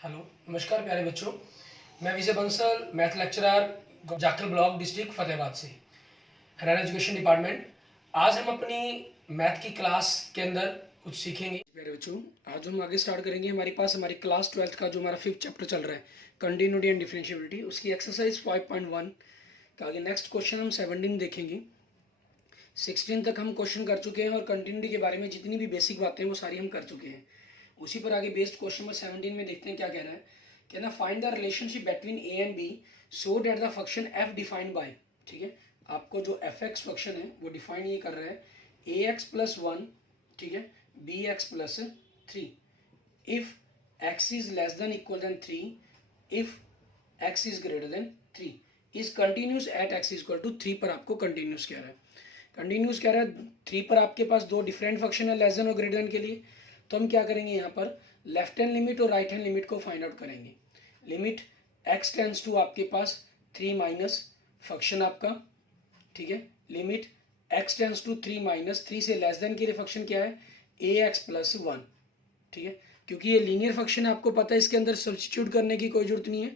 Hello, नमस्कार प्यारे बच्चों। मैं Vijay Bansal, math lecturer, Jakhal block, district Fatehabad से, हरियाणा एजुकेशन डिपार्टमेंट। आज हम अपनी मैथ की क्लास के अंदर कुछ सीखेंगे। प्यारे बच्चों, आज हम आगे स्टार्ट करेंगे। हमारे पास हमारी क्लास 12th का जो हमारा 5th चैप्टर चल रहा है, कंटिन्यूटी एंड डिफरेंशिएबिलिटी, उसकी एक्सरसाइज 5.1 का आगे नेक्स्ट क्वेश्चन हम 17 देखेंगे। 16 तक हम क्वेश्चन कर चुके हैं और कंटिन्यूटी के बारे में जितनी भी बेसिक बातें हैं वो सारी हम कर चुके हैं। उसी पर आगे बेस्ड क्वेश्चन नंबर 17 में देखते हैं क्या कह रहा है। कहना find the relationship between A and B so that the function F defined by. ठीक है, आपको जो एफ एक्स फंक्शन है वो डिफाइन ये कर रहा है ए एक्स प्लस वन, ठीक है, B X plus three, if X is less than equal than three, if X is greater than three, is continuous at x is equal to three पर आपको कंटिन्यूस कह रहा है। कंटिन्यूस कह रहा है थ्री पर आपके पास दो डिफरेंट फंक्शन है लेस देन और ग्रेटर देन के लिए। तो हम क्या करेंगे, यहाँ पर लेफ्ट हैंड लिमिट और राइट हैंड लिमिट को फाइंड आउट करेंगे। लिमिट एक्स टेंस टू आपके पास थ्री माइनस फंक्शन आपका, ठीक है, limit x tends to three minus three से लेस देन के लिए फंक्शन क्या है ए एक्स प्लस वन। ठीक है, क्योंकि ये लीनियर फंक्शन है, आपको पता है इसके अंदर सब्स्टिट्यूट करने की कोई जरूरत नहीं है।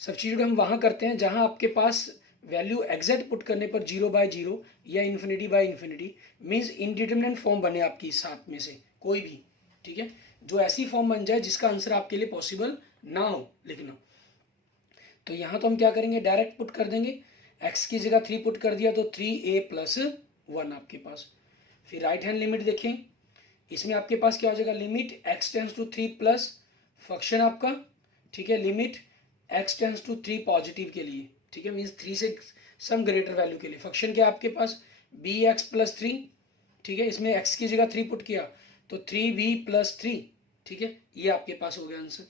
सब्स्टिट्यूट हम वहां करते हैं जहां आपके पास वैल्यू एग्जैक्ट पुट करने पर 0/0 या इन्फिनिटी/इन्फिनिटी मीन्स इनडिटरमिनेंट फॉर्म बने आपकी इस सात में से कोई भी। ठीक है, जो ऐसी फॉर्म बन जाए जिसका आंसर आपके लिए पॉसिबल ना हो लिखना। तो यहां तो हम क्या करेंगे, डायरेक्ट पुट कर देंगे। एक्स की जगह थ्री पुट कर दिया तो 3a प्लस वन आपके पास। फिर राइट हैंड लिमिट देखें, इसमें आपके पास क्या हो जाएगा, limit x tends to three plus function आपका, ठीक है, limit x tends to three positive के लिए, ठीक है, मीन्स थ्री से सम ग्रेटर वैल्यू के लिए फंक्शन क्या आपके पास बी एक्स प्लस थ्री। ठीक है, इसमें एक्स की जगह थ्री पुट किया तो 3b प्लस थ्री। ठीक है, ये आपके पास हो गया आंसर।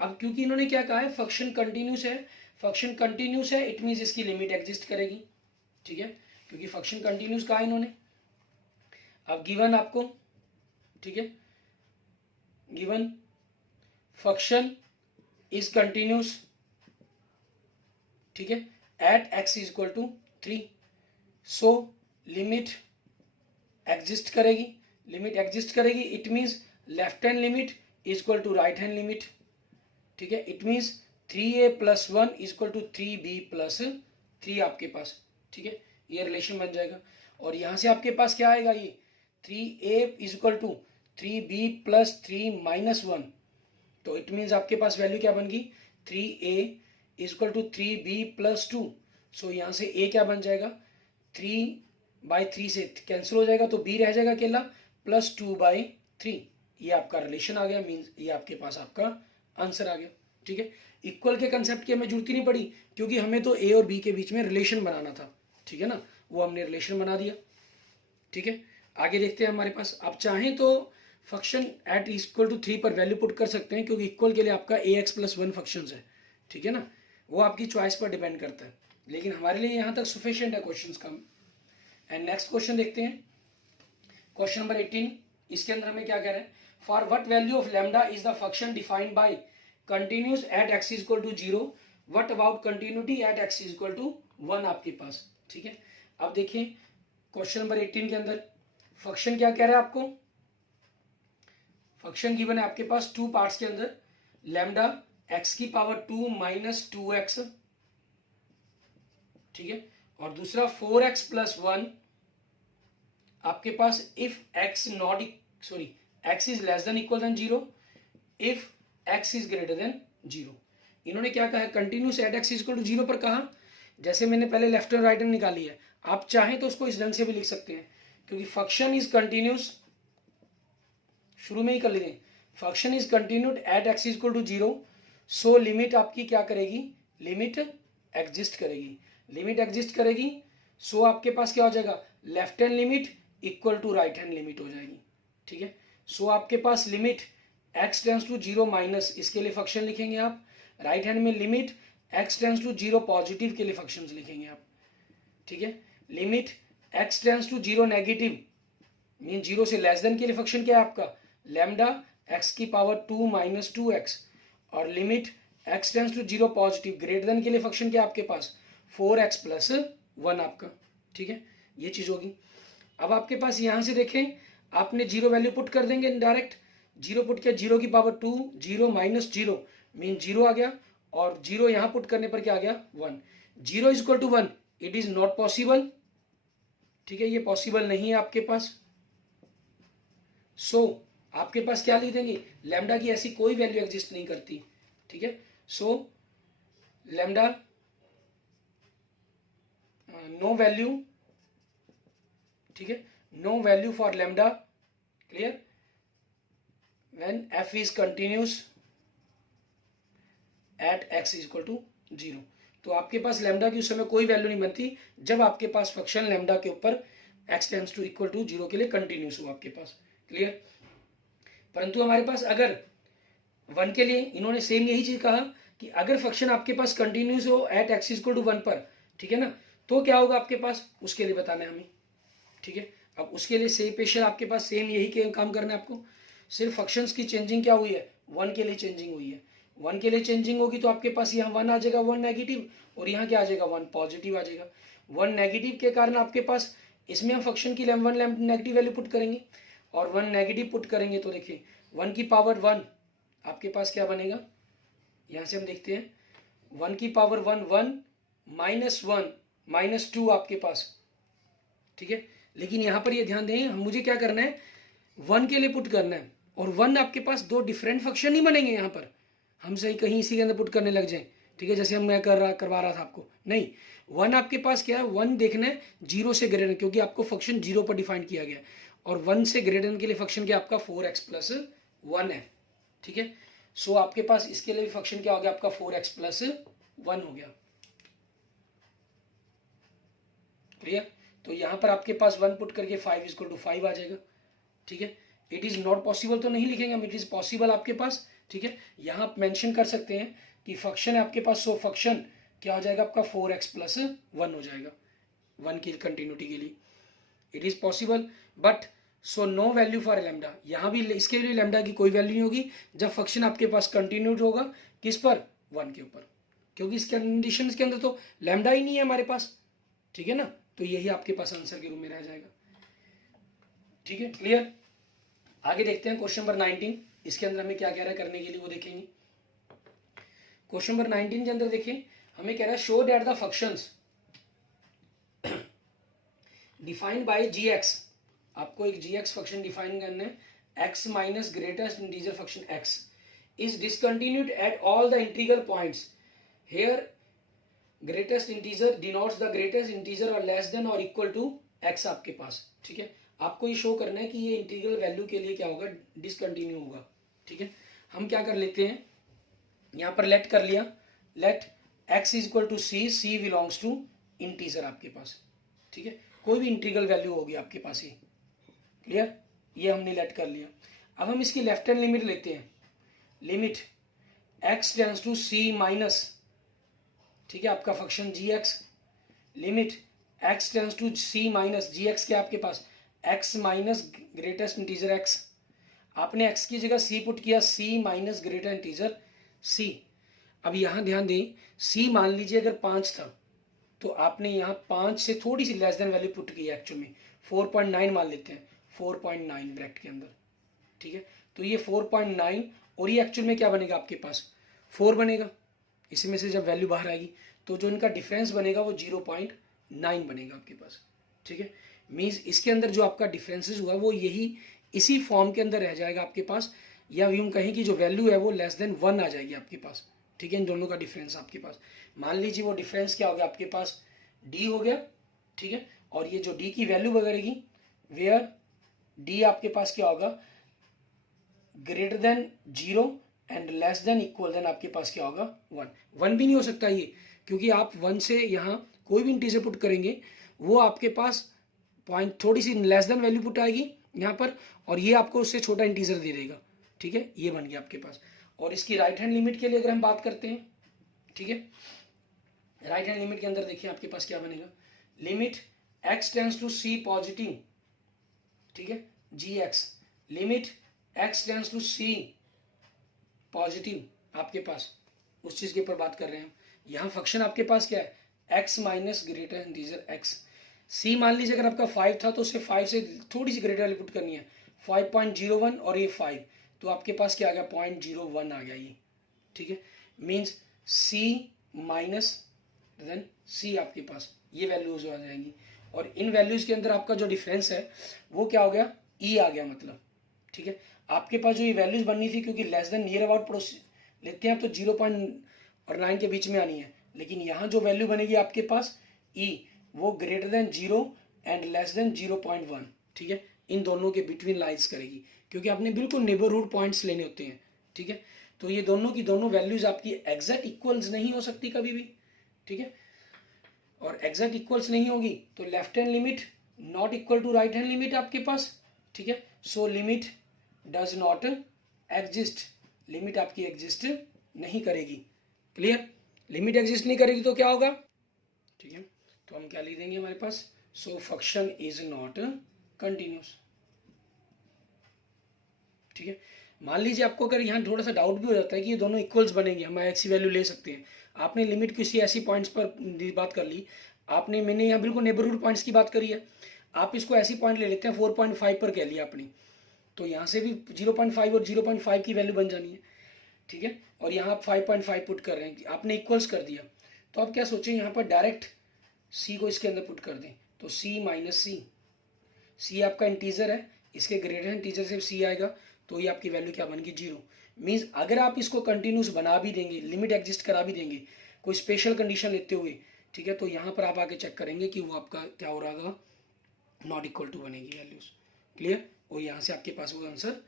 अब क्योंकि इन्होंने क्या कहा है, फंक्शन कंटिन्यूस है, फंक्शन कंटिन्यूस है इट मीन्स इसकी लिमिट एग्जिस्ट करेगी। ठीक है, क्योंकि फंक्शन कंटिन्यूस कहा इन्होंने। अब गिवन आपको, ठीक है, गिवन फंक्शन इज कंटिन्यूस, ठीक है, at x is equal to three, so limit exist करेगी। लिमिट एग्जिस्ट करेगी it means left hand limit is equal to right hand limit. ठीक है, it means 3a plus one is equal to 3b plus three आपके पास। ठीक है, ये relation बन जाएगा। और यहां से आपके पास क्या आएगा, ये 3a is equal to 3b plus three minus one. तो इट मीन्स आपके पास वैल्यू क्या बन गई, 3a is equal to 3b plus two. So यहां से a क्या बन जाएगा, 3/3 से कैंसिल हो जाएगा तो b रह जाएगा अकेला प्लस 2/3। ये आपका रिलेशन आ गया, मीन्स ये आपके पास आपका आंसर आ गया। ठीक है, इक्वल के कंसेप्ट की हमें जरूरत ही नहीं पड़ी क्योंकि हमें तो ए और बी के बीच में रिलेशन बनाना था। ठीक है ना, वो हमने रिलेशन बना दिया। ठीक है, आगे देखते हैं हमारे पास। आप चाहें तो function at equal to three पर वैल्यू पुट कर सकते हैं क्योंकि इक्वल के लिए आपका A X plus one function है। ठीक है ना, वो आपकी चॉइस पर डिपेंड करता है, लेकिन हमारे लिए यहां तक सफिशियंट है क्वेश्चन का। एंड नेक्स्ट क्वेश्चन देखते हैं, क्वेश्चन नंबर 18। इसके अंदर हमें क्या कह रहा है, for what value of lambda is the function defined by continuous at x is equal to zero, what about continuity at x is equal to one आपके पास। ठीक है, अब देखिए क्वेश्चन नंबर 18 के अंदर फंक्शन क्या कह रहा है आपको, फंक्शन गिवन है आपके पास टू पार्ट्स के अंदर, लैम्डा एक्स की पावर 2 माइनस 2x, ठीक है, और दूसरा 4x प्लस वन आपके पास if x not sorry x is less than equal than zero, if x is greater than zero. इन्होंने क्या कहा है, continuous at x is equal to zero पर कहा। जैसे मैंने पहले लेफ्ट एंड राइट हैंड निकाली है, आप चाहें तो उसको इस ढंग से भी लिख सकते हैं क्योंकि फंक्शन इज कंटिन्यूस, शुरू में ही कर लेते हैं, function is continued at x is equal to zero, so limit आपकी क्या करेगी, लिमिट एग्जिस्ट करेगी। लिमिट एग्जिस्ट करेगी सो आपके पास क्या हो जाएगा, left hand limit equal to right hand limit हो जाएगी। ठीक है, सो आपके पास limit x tends to zero minus, इसके लिए फंक्शन लिखेंगे आप, राइट हैंड में limit x tends to zero positive के लिए फंक्शन लिखेंगे आप। ठीक है, limit x tends to zero negative mean zero से लेस देन के लिए फंक्शन क्या है आपका, लैम्डा एक्स की पावर 2 माइनस 2x, और limit x tends to zero positive greater than के लिए फंक्शन क्या आपके पास 4x प्लस वन आपका। ठीक है, ये चीज होगी। अब आपके पास यहां से देखें, आपने जीरो वैल्यू पुट कर देंगे डायरेक्ट, जीरो पुट किया, जीरो की power 2, zero minus zero mean 0 आ गया, और 0 यहाँ पुट करने पर क्या आ गया 1। 0 is equal to 1, it is not possible, ठीक है, ये पॉसिबल नहीं है आपके पास। सो आपके पास क्या लिख देंगे, लैम्डा की ऐसी कोई वैल्यू एग्जिस्ट नहीं करती, ठीक है। सो लैम्डा नो वैल्यू, ठीक है, no value for lambda, clear, when F is continuous at x is equal to 0। तो आपके पास लैम्डा की उस समय कोई वैल्यू नहीं बनती जब आपके पास फंक्शन लैम्डा के ऊपर X tends to equal to 0 के लिए कंटिन्यूस हो आपके पास, क्लियर। परंतु हमारे पास अगर 1 के लिए इन्होंने सेम यही चीज कहा कि अगर फंक्शन आपके पास कंटिन्यूस हो at x is equal to 1 पर, ठीक है ना, तो क्या होगा आपके पास, उसके लिए बताना है हमें, ठीक है। अब उसके लिए सेम स्पेशल आपके पास सेम यही काम करना है आपको। सिर्फ फंक्शंस की चेंजिंग क्या हुई है, 1 के लिए चेंजिंग हुई है। 1 के लिए चेंजिंग होगी तो आपके पास यहाँ 1 आ जाएगा, 1 नेगेटिव, और यहाँ क्या आ जाएगा 1 पॉजिटिव आ जाएगा। 1 नेगेटिव के कारण आपके पास इसमें हम फंक्शन की 1 नेगेटिव वैल्यू पुट करेंगे, और 1 नेगेटिव पुट करेंगे तो देखिए 1 की पावर 1 आपके पास क्या बनेगा, यहाँ से हम देखते हैं 1 की पावर 1 1 -1 -2 आपके पास, ठीक है। लेकिन यहाँ पर ये ध्यान दें, मुझे क्या करना है 1 के लिए पुट करना है, और 1 आपके पास दो डिफरेंट फंक्शन नहीं बनेंगे यहाँ पर, हम सही कहीं इसी के अंदर पुट करने लग जाए, ठीक है, जैसे हम मैं करवा रहा था आपको, नहीं। 1 आपके पास क्या है, 1 देखना है 0 से ग्रेटर, क्योंकि आपको फंक्शन 0 पर डिफाइन किया गया, और 1 से ग्रेटर के लिए फंक्शन क्या आपका 4x + 1 है, ठीक है। सो आपके पास इसके लिए फंक्शन क्या हो गया आपका 4x + 1 हो गया, क्लियर। तो यहां पर आपके पास 1 पुट करके 5 = 5 आ जाएगा, ठीक है। इट इज नॉट पॉसिबल तो नहीं लिखेंगे हम, इट इज पॉसिबल आपके पास, ठीक है। यहां आप मेंशन कर सकते हैं कि फंक्शन है आपके पास, सो फंक्शन क्या हो जाएगा आपका 4x + 1 हो जाएगा 1 की कंटिन्यूटी के लिए, it is possible. But so no value for lambda, यहां भी इसके लिए लैम्डा की कोई वैल्यू नहीं होगी जब फंक्शन आपके पास कंटिन्यूड होगा, किस पर 1 के ऊपर, क्योंकि इस कंडीशन के अंदर तो लैम्डा ही नहीं है हमारे पास, ठीक है ना। तो यही आपके पास आंसर के रूप में रह जाएगा, ठीक है, क्लियर। आगे देखते हैं क्वेश्चन नंबर 19, इसके अंदर हमें क्या कह रहा है करने के लिए वो देखेंगे। क्वेश्चन नंबर 19 के अंदर देखिए हमें कह रहा है show that the functions defined by gx, आपको एक gx फंक्शन डिफाइन करना है, x minus greatest integer function x is discontinued at all the integral points, here greatest integer denotes the greatest integer और लेस देन और equal to x आपके पास, ठीक है। आपको ये शो करना है कि ये इंटीग्रल वैल्यू के लिए क्या होगा, डिसकंटिन्यू होगा, ठीक है। हम क्या कर लेते हैं, यहाँ पर लेट कर लिया, let x is equal to c, c belongs to integer आपके पास, ठीक है, कोई भी इंटीग्रल वैल्यू होगी आपके पास ही, क्लियर, ये हमने लेट कर लिया। अब हम इसकी लेफ्ट हैंड लिमिट लेते हैं, limit x tends to c minus, ठीक है, आपका function gx, limit x tends to c minus gx क्या आपके पास x minus greatest integer x, आपने x की जगह c पुट किया, c minus greater integer c। अब यहां ध्यान दें, c मान लीजिए अगर 5 था तो आपने यहाँ 5 से थोड़ी सी लेस देन वैल्यू पुट की है, एक्चुअल में 4.9 मान लेते हैं, 4.9 ब्रैकेट के अंदर, ठीक है। तो ये 4.9 और ये एक्चुअल में क्या बनेगा आपके पास 4 बनेगा, इसमें से जब वैल्यू बाहर आएगी तो जो इनका डिफरेंस बनेगा वो 0.9 बनेगा आपके पास, ठीक है। मीन्स इसके अंदर जो आपका डिफरेंसेस हुआ वो यही इसी फॉर्म के अंदर रह जाएगा आपके पास, या यूं कहें कि जो वैल्यू है वो लेस देन 1 आ जाएगी आपके पास, ठीक है। इन दोनों का डिफरेंस आपके पास, मान लीजिए वो डिफरेंस क्या हो गया आपके पास d हो गया, ठीक है। और ये जो d की वैल्यू बगैरगी, वेयर d आपके पास क्या होगा greater than 0 and less than equal than आपके पास क्या होगा 1 भी नहीं हो सकता ये, क्योंकि आप 1 से यहाँ कोई भी इंटीजर पुट करेंगे वो आपके पास पॉइंट थोड़ी सी लेस देन वैल्यू पुट आएगी यहाँ पर, और ये आपको उससे छोटा इंटीजर दे देगा, ठीक है, ये बन गया आपके पास। और इसकी राइट हैंड लिमिट के लिए अगर हम बात करते हैं, ठीक है, राइट हैंड लिमिट के अंदर देखिए आपके पास क्या बनेगा, limit x tends to c positive, ठीक है, gx, limit x tends to c positive आपके पास उस चीज के ऊपर बात कर रहे हैं। यहाँ फंक्शन आपके पास क्या है x minus greater integer x, c मान लीजिए अगर आपका 5 था तो उसे 5 से थोड़ी सी ग्रेटर वैल्यू पुट करनी है, 5.01 और ये 5, तो आपके पास क्या आ गया 0.01 आ गया ये, ठीक है, मीन्स सी माइनस देन सी आपके पास ये वैल्यूज आ जाएंगी, और इन वैल्यूज के अंदर आपका जो डिफरेंस है वो क्या हो गया, ई आ गया मतलब, ठीक है। आपके पास जो ये वैल्यूज बननी थी, क्योंकि लेस देन नियर अबाउट पड़ोस लेते हैं आप तो 0.9 के बीच में आनी है, लेकिन यहाँ जो वैल्यू बनेगी आपके पास ई वो greater than 0 and less then 0.1, ठीक है, इन दोनों के बिटवीन लाइज करेगी, क्योंकि आपने बिल्कुल नेबरहुड पॉइंट्स लेने होते हैं, ठीक है। तो ये दोनों की दोनों वैल्यूज आपकी एग्जैक्ट इक्वल्स नहीं हो सकती कभी भी, ठीक है, और एग्जैक्ट इक्वल्स नहीं होगी तो left hand limit not equal to right hand limit आपके पास, ठीक है। So limit does not exist, limit आपकी एग्जिस्ट नहीं करेगी, क्लियर। लिमिट एग्जिस्ट नहीं करेगी तो क्या होगा, ठीक है, तो हम क्या लिख देंगे हमारे पास, so function is not continuous, ठीक है। मान लीजिए आपको अगर यहाँ थोड़ा सा डाउट भी हो जाता है कि ये दोनों इक्वल्स बनेंगे, हम ऐसी वैल्यू ले सकते हैं, आपने लिमिट किसी ऐसी पॉइंट्स पर बात कर ली, मैंने यहाँ बिल्कुल नेबरहुड पॉइंट्स की बात करी है, आप इसको ऐसी पॉइंट ले लेते हैं 4.5 पर कह लिया आपने, तो यहाँ से भी 0.5 और 0.5 की वैल्यू बन जानी है, ठीक है, और यहाँ आप 5.5 पुट कर रहे हैं, आपने इक्वल्स कर दिया, तो आप क्या सोचें यहाँ पर डायरेक्ट सी को इसके अंदर पुट कर दें, तो सी माइनस सी आपका इंटीजर है, इसके ग्रेटर इंटीजर से सी आएगा, तो ये आपकी वैल्यू क्या बनेगी 0। मीन्स अगर आप इसको कंटिन्यूस बना भी देंगे, लिमिट एग्जिस्ट करा भी देंगे कोई स्पेशल कंडीशन लेते हुए, ठीक है, तो यहाँ पर आप आके चेक करेंगे कि वो आपका क्या हो रहा है, नॉट इक्वल टू बनेगी वैल्यूज, क्लियर, और यहाँ से आपके पास वो आंसर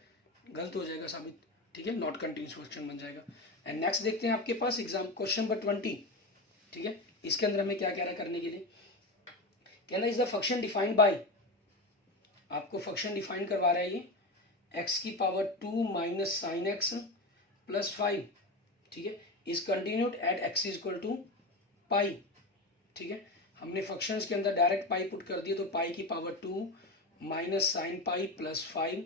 गलत हो जाएगा साबित, ठीक है, नॉट कंटिन्यूस फंक्शन बन जाएगा। एंड नेक्स्ट देखते हैं आपके पास एग्जाम क्वेश्चन नंबर 20, ठीक है, इसके अंदर हमें क्या कह रहा है करने के लिए, कहना is the function defined by, आपको फंक्शन डिफाइन करवा रहा है ये x की power 2 minus sine x plus 5, ठीक है, is continued at x is equal to pi, ठीक है, हमने फंक्शंस के अंदर डायरेक्ट पाई पुट कर दिया, तो पाई की power 2 minus sine pi plus 5,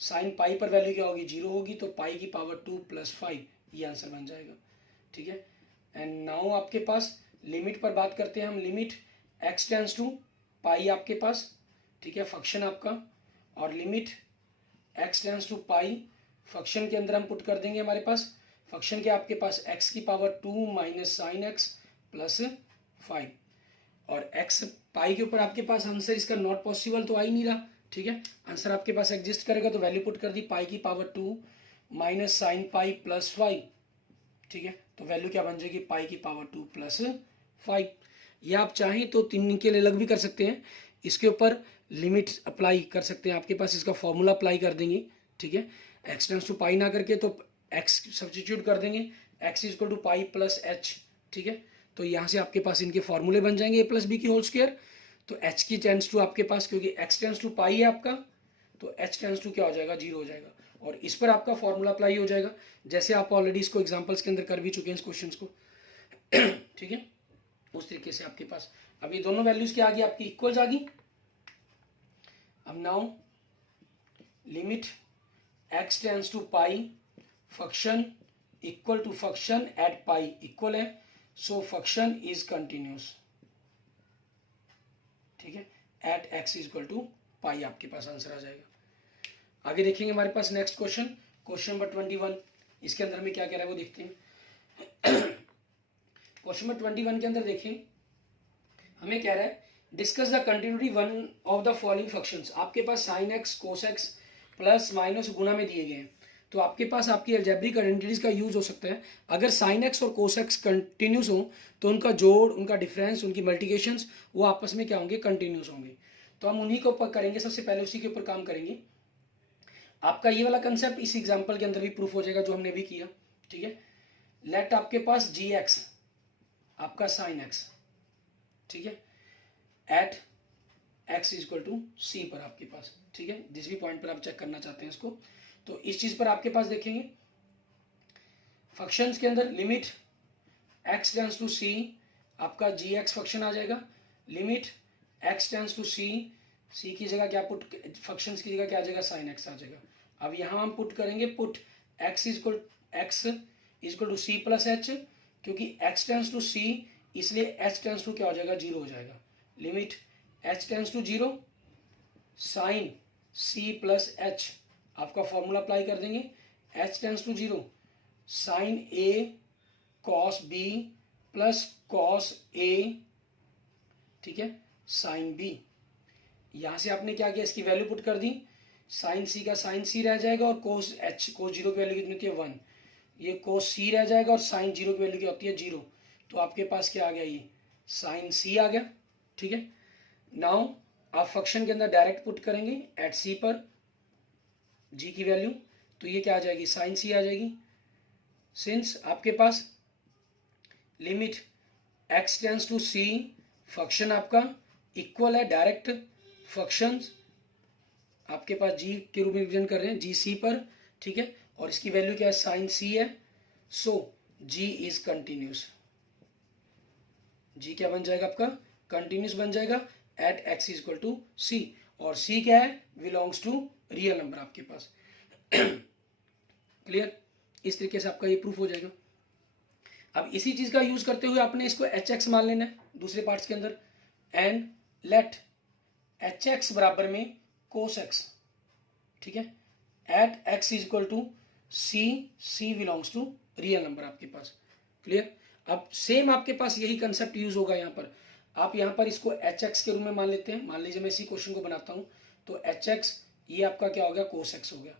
sine pi पर वैल्यू क्या होगी 0 होगी, तो पाई की पावर 2 प्लस 5 ये आंसर बन जाएगा, ठीक है। एंड नाउ आपके पास लिमिट पर बात करते हैं हम, limit x tends to pi आपके पास, ठीक है, फंक्शन आपका, और limit x tends to pi function के अंदर हम पुट कर देंगे, हमारे पास फंक्शन के आपके पास x की power 2 minus sine x plus 5, और x पाई के ऊपर आपके पास आंसर इसका नॉट पॉसिबल तो आ ही नहीं रहा, ठीक है, आंसर आपके पास एग्जिस्ट करेगा, तो वैल्यू पुट कर दी पाई की power 2 minus sine pi plus 5, ठीक है, तो वैल्यू क्या बन जाएगी पाई की पावर 2 प्लस 5, या आप चाहें तो 3 के लिए अलग भी कर सकते हैं, इसके ऊपर लिमिट अप्लाई कर सकते हैं, आपके पास इसका फॉर्मूला अप्लाई कर देंगे, ठीक है, एक्स टेंस टू पाई ना करके तो एक्स सब्स्टिट्यूट कर देंगे, X is equal to pi plus H, ठीक है, तो यहाँ से आपके पास इनके फॉर्मूले बन जाएंगे ए प्लस बी की होल स्क्वायर, तो एच की टेंस टू आपके पास, क्योंकि एक्स टेंस टू पाई है आपका, तो एच टेंस टू क्या हो जाएगा 0 हो जाएगा, और इस पर आपका फॉर्मूला अप्लाई हो जाएगा, जैसे आप ऑलरेडी इसको एग्जाम्पल्स के अंदर कर भी चुके हैं इस क्वेश्चन को, ठीक है, उस तरीके से आपके पास अब ये दोनों वैल्यूज क्या आ गई आपकी इक्वल्स आ गई। अब now limit x tends to pi function equal to function at pi equal है, सो फंक्शन इज कंटिन्यूस, ठीक है, at x is equal to pi आपके पास आंसर आ जाएगा। आगे देखेंगे हमारे पास नेक्स्ट क्वेश्चन, क्वेश्चन नंबर 21, इसके अंदर हमें क्या कह रहा है वो देखते हैं। क्वेश्चन नंबर 21 के अंदर देखें, हमें कह रहा है discuss the continuity one of the following functions, आपके पास sine x cos x plus minus गुना में दिए गए हैं, तो आपके पास आपकी अलजेब्रिक आइडेंटिटीज का यूज हो सकता है, अगर साइन एक्स और कोस एक्स कंटिन्यूस हो तो उनका जोड़, उनका डिफरेंस, उनकी मल्टीप्लिकेशंस वो आपस में क्या होंगे कंटिन्यूस होंगे, तो हम उन्हीं के ऊपर करेंगे, सबसे पहले उसी के ऊपर काम करेंगे। आपका ये वाला कंसेप्ट इस एग्जाम्पल के अंदर भी प्रूफ हो जाएगा जो हमने भी किया, ठीक है। लेट आपके पास जी एक्स आपका साइन एक्स, ठीक है, at x is equal to c पर आपके पास, ठीक है, जिस भी पॉइंट पर आप चेक करना चाहते हैं इसको, तो इस चीज पर आपके पास देखेंगे फंक्शंस के अंदर लिमिट एक्स टेंस टू सी आपका जी एक्स फंक्शन आ जाएगा, limit x tends to c, सी की जगह क्या पुट, फंक्शंस की जगह क्या आ जाएगा साइन एक्स आ जाएगा। अब यहाँ हम पुट करेंगे put X is equal to C plus H, क्योंकि एक्स टेंस टू सी इसलिए एच टेंस टू क्या हो जाएगा 0 हो जाएगा, limit h tends to 0 sine c plus h, आपका फॉर्मूला अप्लाई कर देंगे, h tends to 0 sine a cos b plus cos a, ठीक है, साइन बी। यहां से आपने क्या किया, इसकी वैल्यू पुट कर दी, साइन सी का साइन सी रह जाएगा और कोस एच, कोस जीरो की वैल्यू कितनी होती है 1, ये कोस सी रह जाएगा और साइन जीरो की वैल्यू क्या होती है 0। तो आपके पास क्या आ गया, ये साइन सी आ गया, ठीक है। नाउ आप फंक्शन के अंदर डायरेक्ट पुट करेंगे एट सी पर जी की वैल्यू, तो ये क्या आ जाएगी, साइन सी आ जाएगी। सिंस आपके पास limit x tends to c, function आपका इक्वल है डायरेक्ट फंक्शंस, आपके पास जी के रूप में रिप्रेजेंट कर रहे हैं जी सी पर, ठीक है, और इसकी वैल्यू क्या है, साइन सी है। सो जी इज कंटिन्यूस, जी क्या बन जाएगा आपका, कंटिन्यूस बन जाएगा at x is equal to सी, और सी क्या है, बिलोंग्स टू रियल नंबर आपके पास। क्लियर, इस तरीके से आपका ये प्रूफ हो जाएगा। अब इसी चीज का यूज करते हुए आपने इसको एच एक्स मान लेना है दूसरे पार्ट्स के अंदर, एंड लेट एच एक्स बराबर में कोस एक्स, ठीक है, at x is equal to c, c belongs to real number आपके पास। क्लियर, अब सेम आपके पास यही कंसेप्ट यूज होगा यहाँ पर। आप यहाँ पर इसको एच एक्स के रूप में मान लेते हैं, मान लीजिए मैं इसी क्वेश्चन को बनाता हूँ, तो एच एक्स ये आपका क्या हो गया, कोस एक्स हो गया।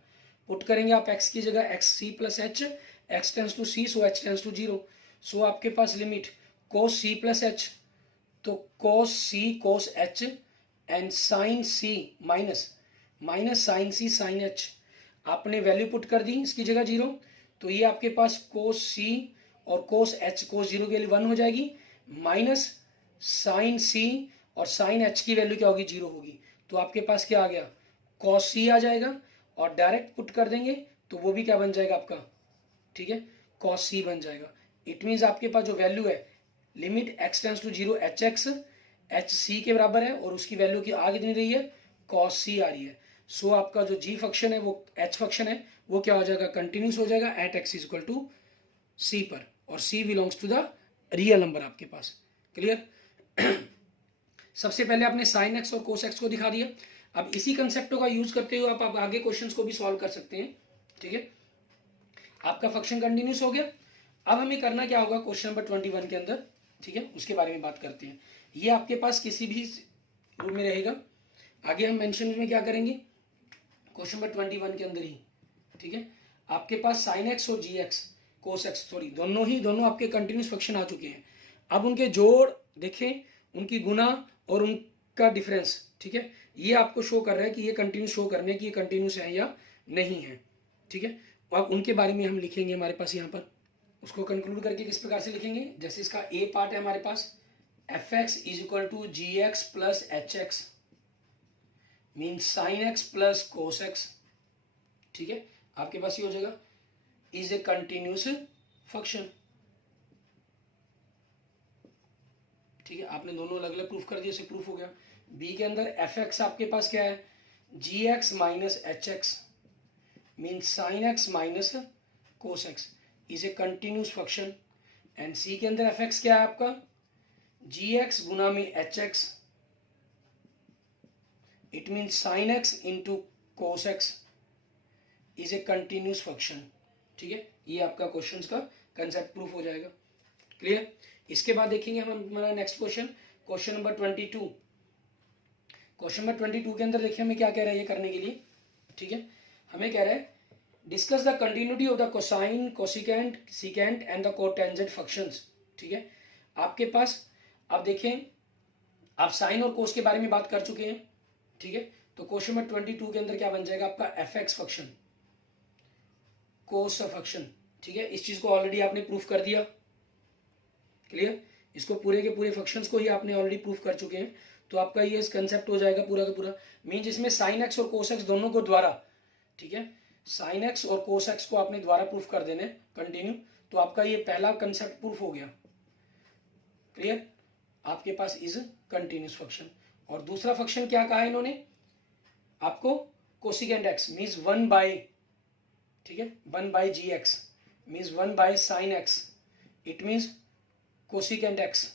पुट करेंगे आप एक्स की जगह x c plus h, x tends to c so h tends to 0, so आपके पास limit cos c plus h, तो cos c cos h and sine c minus minus sine c sine h, आपने value put कर दी इसकी जगह 0, तो ये आपके पास कोस सी और कोस एच, कोस 0 के लिए 1 हो जाएगी, माइनस साइन सी और साइन एच की वैल्यू क्या होगी, 0 होगी। तो आपके पास क्या आ गया, कॉस सी आ जाएगा, और डायरेक्ट पुट कर देंगे तो वो भी क्या बन जाएगा आपका, ठीक है, कॉस सी बन जाएगा। इट मीन्स आपके पास जो वैल्यू है limit x tends to 0 h x h c के बराबर है, और उसकी वैल्यू की आ कितनी रही है, कॉस सी आ रही है। सो आपका जो जी फंक्शन है वो एच फंक्शन है, वो क्या हो जाएगा, कंटिन्यूस हो जाएगा at x is equal to c पर, और c belongs to the real number आपके पास। क्लियर, सबसे पहले आपने साइन एक्स और कोस एक्स को दिखा दिया। अब इसी कंसेप्ट का यूज करते हुए आप आगे क्वेश्चंस को भी सॉल्व कर सकते हैं, ठीक है। आपका फंक्शन कंटिन्यूस हो गया। अब हमें करना क्या होगा क्वेश्चन नंबर 21 के अंदर, ठीक है, उसके बारे में बात करते हैं। ये आपके पास किसी भी रूप में रहेगा, आगे हम मेंशन में क्या करेंगे क्वेश्चन नंबर 21 के अंदर ही, ठीक है। आपके पास साइन एक्स और जी एक्स कोस एक्स, सॉरी दोनों आपके कंटिन्यूस फंक्शन आ चुके हैं। अब उनके जोड़ देखें, उनकी गुना और उनका डिफरेंस, ठीक है, ये आपको शो कर रहा है कि ये कंटिन्यूस शो करने की ये कंटिन्यूस है या नहीं है, ठीक है। अब उनके बारे में हम लिखेंगे हमारे पास यहाँ पर, उसको कंक्लूड करके किस प्रकार से लिखेंगे, जैसे इसका ए पार्ट है हमारे पास f x is equal to g x plus h x means sine x plus cos x, ठीक है, आपके पास ये हो जाएगा इज ए कंटिन्यूस फंक्शन, ठीक है। आपने दोनों अलग अलग प्रूफ कर दिए, से प्रूफ हो गया। बी के अंदर एफ एक्स आपके पास क्या है, g x minus h x means sine x minus cos x is a continuous function, and c के अंदर एफ एक्स क्या है आपका, जी एक्स गुना में H x, it means sine x into cos x is a continuous function, ठीक है। ये आपका क्वेश्चन का कंसेप्ट प्रूफ हो जाएगा। क्लियर, इसके बाद देखेंगे हम हमारा next question, question number 22। Question number 22 के अंदर देखिए हमें क्या कह रहा है ये करने के लिए, ठीक है। हमें कह रहा है discuss the continuity of the cosine cosecant secant and the cotangent functions, ठीक है। आपके पास अब देखें, आप साइन और कोस के बारे में बात कर चुके हैं, ठीक है। तो क्वेश्चन नंबर 22 के अंदर क्या बन जाएगा आपका एफ एक्स फंक्शन कोस फंक्शन, ठीक है। इस चीज को ऑलरेडी आपने प्रूफ कर दिया। क्लियर, इसको पूरे के पूरे फंक्शंस को ही आपने ऑलरेडी प्रूफ कर चुके हैं, तो आपका ये कंसेप्ट हो जाएगा पूरा का पूरा। मीन जिसमें साइन एक्स और कोस एक्स दोनों को द्वारा, ठीक है, साइन एक्स और कोस एक्स को आपने द्वारा प्रूफ कर देने कंटिन्यू, तो आपका ये पहला कंसेप्ट प्रूफ हो गया। क्लियर, आपके पास इज कंटिन्यूस फंक्शन। और दूसरा फंक्शन क्या कहा इन्होंने आपको, कोसिकेंट एक्स मीन्स 1 बाय, ठीक है, 1 by g x means 1 by sine x, it means cosecant x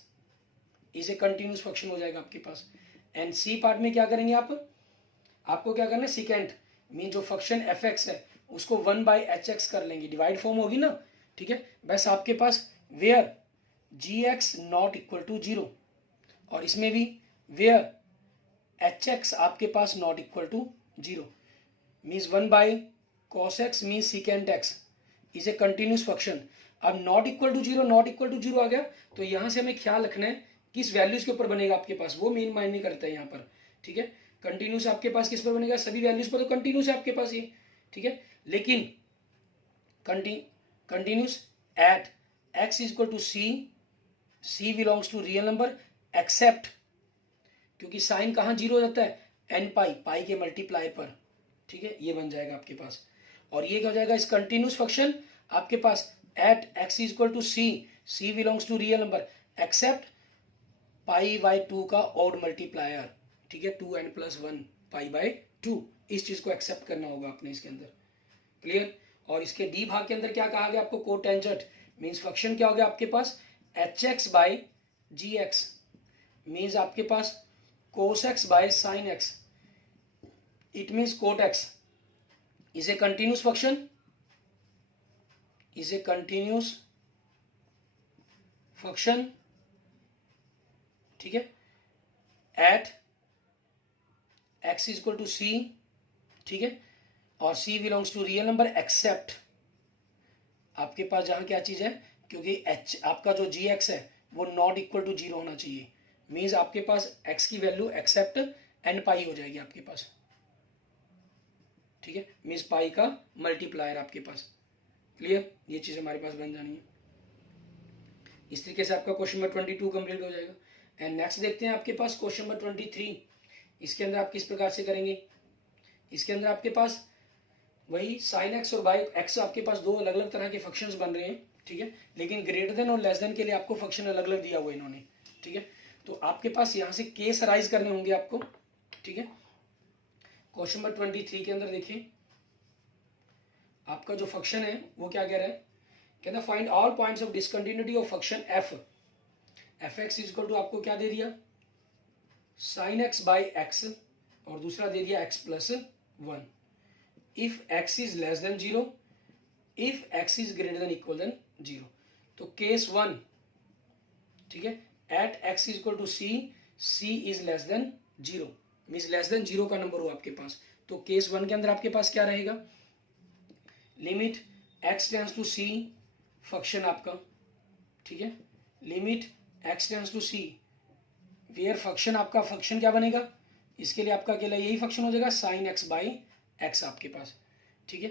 is a continuous function हो जाएगा आपके पास। एंड सी पार्ट में क्या करेंगे आपको क्या करना है, सिकेंट मीन जो फंक्शन एफ एक्स है उसको 1 बाय एच एक्स कर लेंगे, डिवाइड फॉर्म होगी ना, ठीक है, बस आपके पास where g x not equal to zero, और इसमें भी वेयर एच एक्स आपके पास not equal to zero, means 1/cos x means secant x is a continuous function. अब नॉट इक्वल टू जीरो आ गया, तो यहां से हमें ख्याल रखना है किस वैल्यूज के ऊपर बनेगा आपके पास, वो मेन मायने करता है यहाँ पर। ठीक है, कंटिन्यूस आपके पास किस पर बनेगा, सभी वैल्यूज पर तो कंटिन्यूस है आपके पास ये। ठीक है, लेकिन continuous at x is equal to c belongs to real number, except, क्योंकि साइन कहाँ जीरो हो जाता है, एन पाई के मल्टीप्लाई पर। ठीक है, ये बन जाएगा आपके पास, और ये क्या हो जाएगा, इस कंटिन्यूस फंक्शन आपके पास at x is equal to c belongs to real number, except π/2 का ऑड मल्टीप्लायर। ठीक है, 2n+1 π/2, इस चीज को एक्सेप्ट करना होगा आपने इसके अंदर। क्लियर, और इसके डी भाग के अंदर क्या कहा गया आपको, कोटेंजेंट मीन्स फंक्शन क्या हो गया आपके पास, hx/gx मीन्स आपके पास cos x/sin x, it means cot x is a continuous function, ठीक है, at x is equal to c, ठीक है, और c belongs to real number, except आपके पास जहां क्या चीज है, क्योंकि h आपका जो gx है वो नॉट इक्वल टू जीरो होना चाहिए, मीन्स आपके पास x की वैल्यू एक्सेप्ट n पाई हो जाएगी आपके पास। ठीक है, मीन्स पाई का मल्टीप्लायर आपके पास। क्लियर, ये चीज हमारे पास बन जानी है। इस तरीके से आपका क्वेश्चन नंबर 22 कंप्लीट हो जाएगा। एंड नेक्स्ट देखते हैं आपके पास क्वेश्चन नंबर 23। इसके अंदर आप किस प्रकार से करेंगे, इसके अंदर आपके पास वही साइन एक्स और बाई एक्स, आपके पास दो अलग अलग तरह के फंक्शंस बन रहे हैं। ठीक है, लेकिन ग्रेटर देन और लेस देन के लिए आपको फंक्शन अलग अलग दिया हुआ है इन्होंने। ठीक है, तो आपके पास यहाँ से केस अराइज करने होंगे आपको। ठीक है, क्वेश्चन नंबर 23 के अंदर देखिए आपका जो फंक्शन है वो क्या कह रहा है, कहता है find all points of discontinuity of function f x is equal to आपको क्या दे दिया, साइन एक्स बाई एक्स, और दूसरा दे दिया x+1, if x is less than zero, if x is greater than equal than zero. तो case 1, ठीक है, at x is equal to c is less than zero, means less than zero का number हो आपके पास। तो case 1 के अंदर आपके पास क्या रहेगा, limit x tends to c function आपका, ठीक है, limit x tends to c where function आपका फंक्शन क्या बनेगा, इसके लिए आपका अकेला यही फंक्शन हो जाएगा साइन एक्स बाई एक्स आपके पास। ठीक है,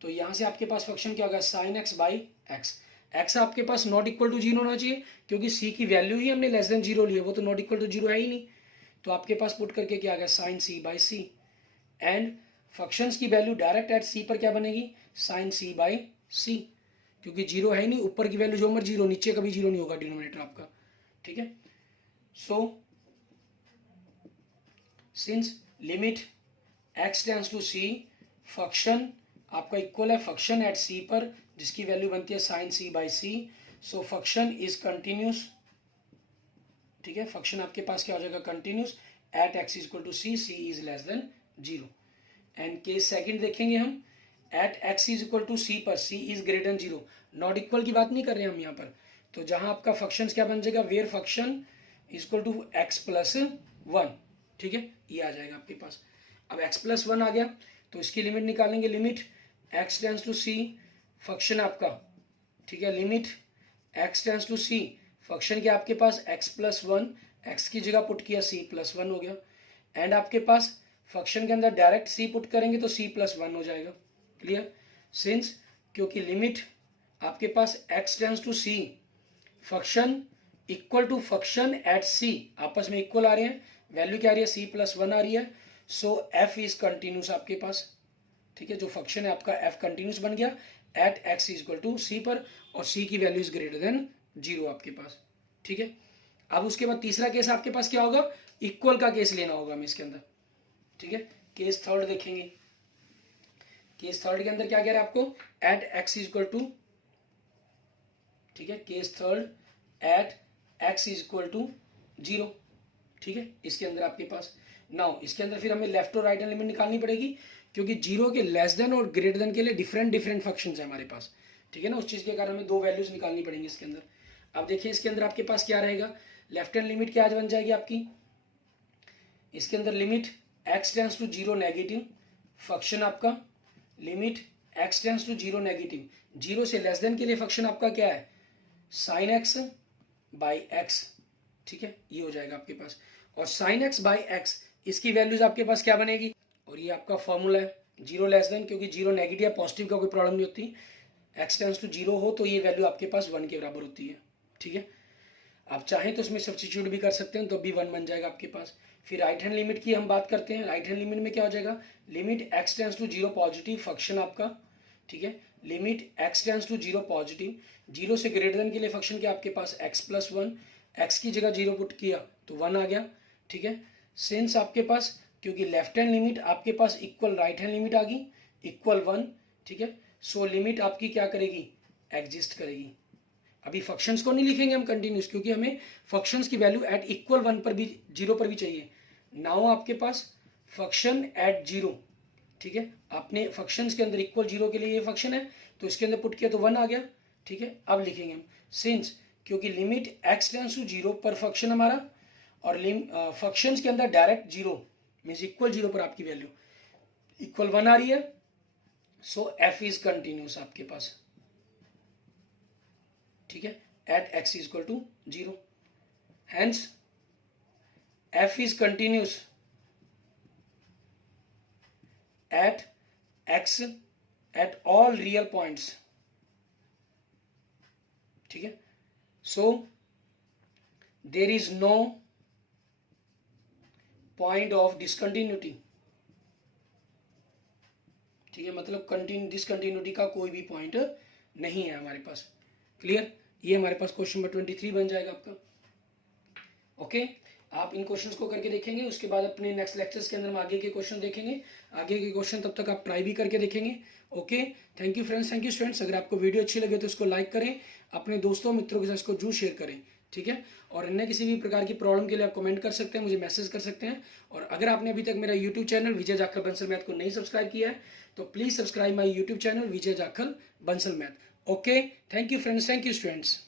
तो यहां से आपके पास फंक्शन क्या होगा, sine x by x. X आपके पास नॉट इक्वल टू जीरो होना चाहिए, क्योंकि सी की वैल्यू ही हमने लेस देन जीरो ली है, वो तो नॉट इक्वल टू जीरो है ही नहीं। तो आपके पास पुट करके क्या आ गया, sine c by c, and functions की वैल्यू डायरेक्ट एट सी पर क्या बनेगी, साइन सी बाई सी, क्योंकि जीरो है ही नहीं, ऊपर की वैल्यू जो मर जीरो, नीचे कभी जीरो नहीं होगा डिनोमिनेटर आपका। ठीक है, so since limit x tends to c, function आपका इक्वल है फंक्शन एट सी पर जिसकी वैल्यू बनती है sine c by c, so function is continuous. ठीक है, फंक्शन आपके पास क्या हो जाएगा, continuous at x is equal to c is less than zero. And case second देखेंगे हम, at x is equal to c पर c is greater than zero, not equal की बात नहीं कर रहे हम यहाँ पर। तो जहां आपका फंक्शन क्या बन जाएगा, where function is equal to x+1, ठीक है, ये आ जाएगा आपके पास। अब x+1 आ गया तो इसकी लिमिट निकालेंगे, limit x tends to c function आपका, ठीक है, limit x tends to c function के आपके पास x+1, x की जगह पुट किया c+1 हो गया, एंड आपके पास फंक्शन के अंदर डायरेक्ट c पुट करेंगे तो c+1 हो जाएगा। क्लियर, सिंस क्योंकि लिमिट आपके पास x tends to c function equal to function at c, आपस में इक्वल आ रहे हैं, वैल्यू क्या आ रही है, c+1 आ रही है, सो f इज कंटिन्यूस आपके पास। ठीक है, जो फंक्शन है आपका f कंटिन्यूस बन गया at x is equal to c पर, और c की value is greater than zero आपके पास। ठीक है, अब उसके बाद तीसरा केस आपके पास क्या होगा, इक्वल का केस लेना होगा हमें इसके अंदर। ठीक है, केस थर्ड देखेंगे, केस थर्ड के अंदर क्या कह रहा है आपको, at x is equal to, ठीक है, case third at x is equal to zero. ठीक है, इसके अंदर आपके पास नाउ इसके अंदर फिर हमें लेफ्ट और राइट लिमिट निकालनी पड़ेगी, क्योंकि जीरो के लेस देन और ग्रेटर देन के लिए डिफरेंट फंक्शंस है हमारे पास। ठीक है ना। उस चीज़ के कारण हमें 2 वैल्यूज निकालनी पड़ेंगी इसके अंदर। अब देखिए इसके अंदर आपके पास क्या रहेगा, लेफ्ट हैंड लिमिट क्या आज बन जाएगी आपकी, इसके अंदर limit x tends to 0 negative, function आपका limit x tends to 0 negative, 0 से लेस देन के लिए फंक्शन आपका क्या है साइन एक्स बाई एक्स, ठीक है, ये हो जाएगा आपके पास। और साइन एक्स बाई एक्स इसकी वैल्यूज आपके पास क्या बनेगी, और ये आपका फॉर्मूला है 0 लेस देन, क्योंकि 0 नेगेटिव या पॉजिटिव का कोई प्रॉब्लम नहीं होती, x टेंस टू 0 हो तो ये वैल्यू आपके पास 1 के बराबर होती है, ठीक है। आप चाहें तो इसमें सब्स्टिट्यूट भी कर सकते हैं तो भी 1 बन जाएगा आपके पास। फिर राइट हैंड लिमिट की हम बात करते हैं, राइट हैंड लिमिट में क्या हो जाएगा, limit x tends to 0 positive function आपका, ठीक है, limit x tends to 0 positive, 0 से ग्रेटर देन के लिए फंक्शन क्या आपके पास x प्लस 1, x की जगह 0 पुट किया तो 1 आ गया, ठीक है। सिंस आपके पास क्योंकि लेफ्ट हैंड लिमिट आपके पास इक्वल राइट हैंड लिमिट आ गई इक्वल 1, ठीक है, सो लिमिट आपकी क्या करेगी एग्जिस्ट करेगी। अभी फंक्शंस को नहीं लिखेंगे हम कंटिन्यूस, क्योंकि हमें फंक्शंस की वैल्यू एट इक्वल 1 पर भी 0 पर भी चाहिए। नाउ आपके पास फंक्शन एट 0, ठीक है, आपने फंक्शंस के अंदर इक्वल 0 के लिए ये फंक्शन है तो इसके अंदर पुट किया तो 1 आ गया, ठीक है। अब लिखेंगे हम सिंस क्योंकि लिमिट x टेंस टू 0 पर फंक्शन हमारा, और फंक्शंस के अंदर डायरेक्ट 0 मीन्स इक्वल 0 पर आपकी वैल्यू इक्वल 1 आ रही है, सो f इज कंटिन्यूस आपके पास, ठीक है, at x is equal to 0, hence f is continuous at x at all real points, ठीक है। So there is no point of discontinuity, ठीक है, मतलब डिसकंटिन्यूटी का कोई भी पॉइंट नहीं है हमारे पास। क्लियर, ये हमारे पास क्वेश्चन नंबर 23 बन जाएगा आपका। ओके, आप इन क्वेश्चंस को करके देखेंगे, उसके बाद अपने नेक्स्ट लेक्चर्स के अंदर हम आगे के क्वेश्चन देखेंगे, आगे के क्वेश्चन तब तक आप ट्राई भी करके देखेंगे। Okay, thank you friends, thank you students. अगर आपको वीडियो अच्छी लगे तो इसको लाइक करें, अपने दोस्तों मित्रों के साथ इसको जरूर शेयर करें, ठीक है। और अन्य किसी भी प्रकार की प्रॉब्लम के लिए आप कमेंट कर सकते हैं, मुझे मैसेज कर सकते हैं। और अगर आपने अभी तक मेरा यूट्यूब चैनल विजय जाखल बंसल मैथ को नहीं सब्सक्राइब किया है तो please subscribe my YouTube channel Vijay Jakhal Bansal math. Okay, thank you friends, thank you students.